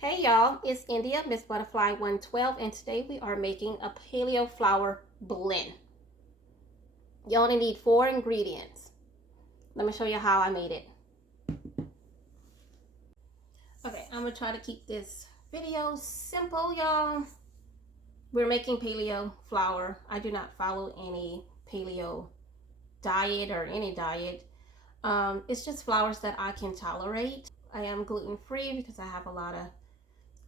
Hey y'all, it's India, Miss Butterfly 112, and today we are making a paleo flour blend. You only need 4 ingredients. Let me show you how I made it. Okay, I'm gonna try to keep this video simple, y'all. We're making paleo flour. I do not follow any paleo diet or any diet. It's just flours that I can tolerate. I am gluten-free because I have a lot of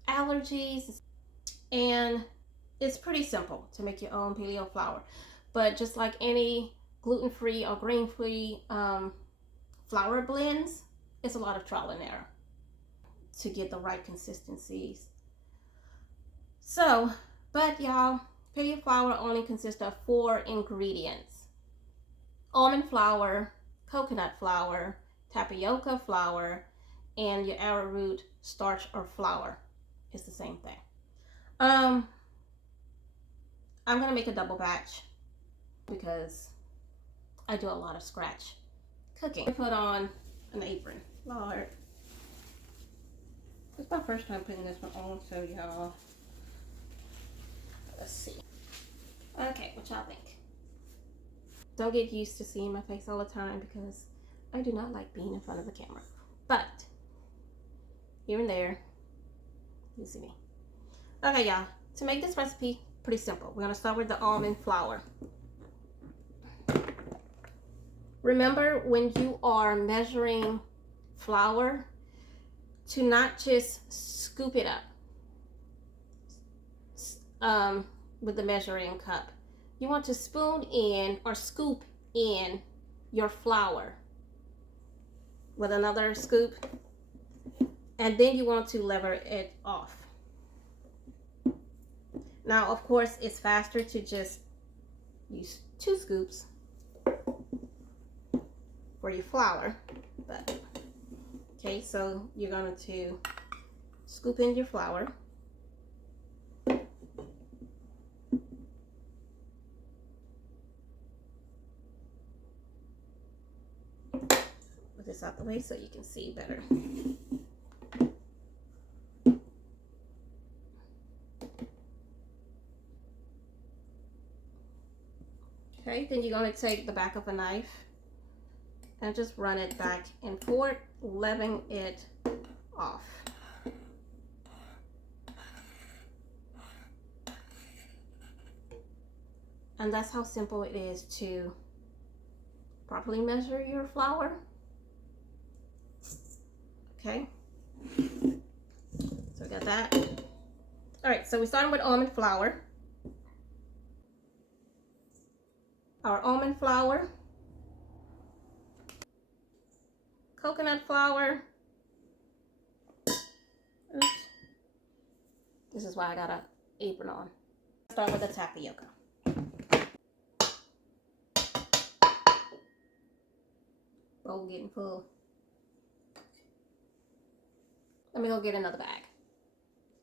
allergies, and it's pretty simple to make your own paleo flour. But just like any gluten-free or grain-free flour blends, it's a lot of trial and error to get the right consistencies. So, but y'all, paleo flour only consists of 4 ingredients: almond flour, coconut flour, tapioca flour, and your arrowroot starch or flour. It's the same thing. I'm gonna make a double batch because I do a lot of scratch cooking. I put on an apron. Lord, it's my first time putting this one on, so y'all, let's see. Okay, what y'all think? Don't get used to seeing my face all the time because I do not like being in front of the camera. But here and there, you see me. Okay, y'all, to make this recipe pretty simple, we're gonna start with the almond flour. Remember, when you are measuring flour, to not just scoop it up with the measuring cup. You want to spoon in or scoop in your flour with another scoop, and then you want to lever it off. Now, of course, it's faster to just use 2 scoops for your flour, but okay, so you're going to scoop in your flour. Put this out the way so you can see better. Okay, then you're going to take the back of a knife and just run it back and forth, leveling it off. And that's how simple it is to properly measure your flour. Okay, so we got that. All right, so we're starting with almond flour. Our almond flour, coconut flour. Oops. This is why I got an apron on. Start with the tapioca. Bowl getting full. Let me go get another bag.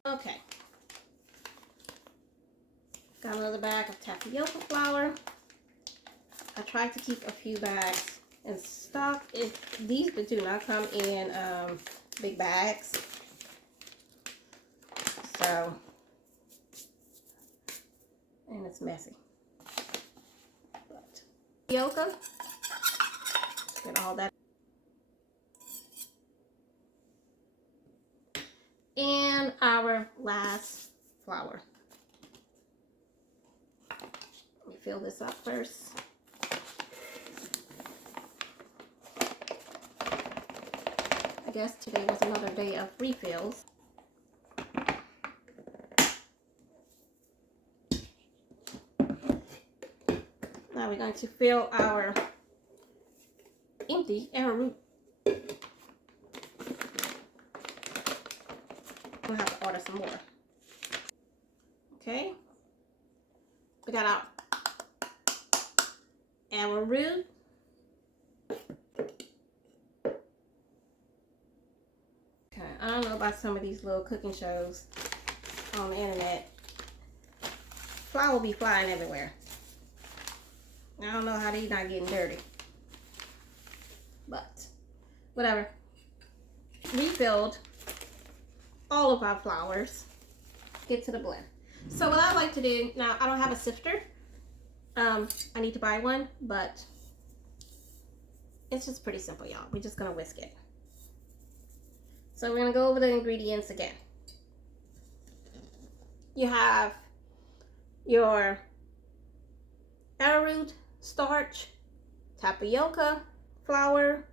Okay. Got another bag of tapioca flour. I tried to keep a few bags in stock. These do not come in big bags. So, and it's messy. But tapioca, get all that. And our last flour. Let me fill this up first. I guess today was another day of refills. Now we're going to fill our empty arrowroot. We'll have to order some more. Okay, we got our arrowroot. Okay, I don't know about some of these little cooking shows on the internet. Flour will be flying everywhere. I don't know how they're not getting dirty, but whatever. Refilled all of our flours. Get to the blend. So what I like to do, now I don't have a sifter. I need to buy one, but it's just pretty simple, y'all. We're just gonna whisk it. So we're gonna go over the ingredients again. You have your arrowroot starch, tapioca flour,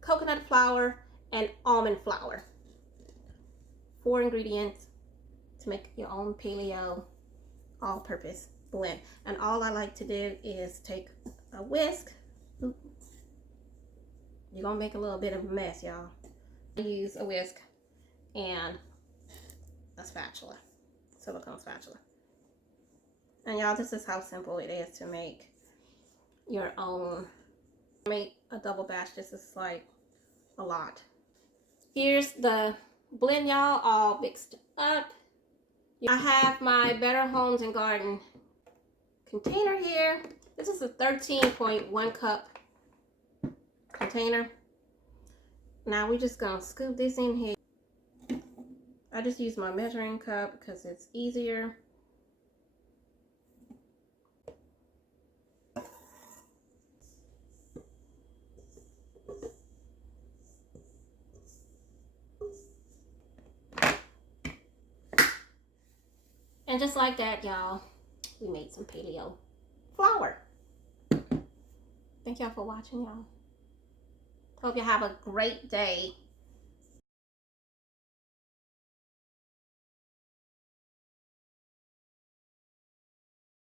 coconut flour, and almond flour. 4 ingredients to make your own paleo all-purpose blend. And all I like to do is take a whisk. You're gonna make a little bit of a mess, y'all. Use a whisk and a spatula, silicone spatula. And y'all, this is how simple it is to make your own. Make a double batch. This is like a lot. Here's the blend, y'all, all mixed up. I have my Better Homes and Garden container here. This is a 13.1 cup container. Now we're just gonna scoop this in here. I just use my measuring cup because it's easier. And just like that, y'all, we made some paleo flour. Thank y'all for watching, y'all. Hope you have a great day.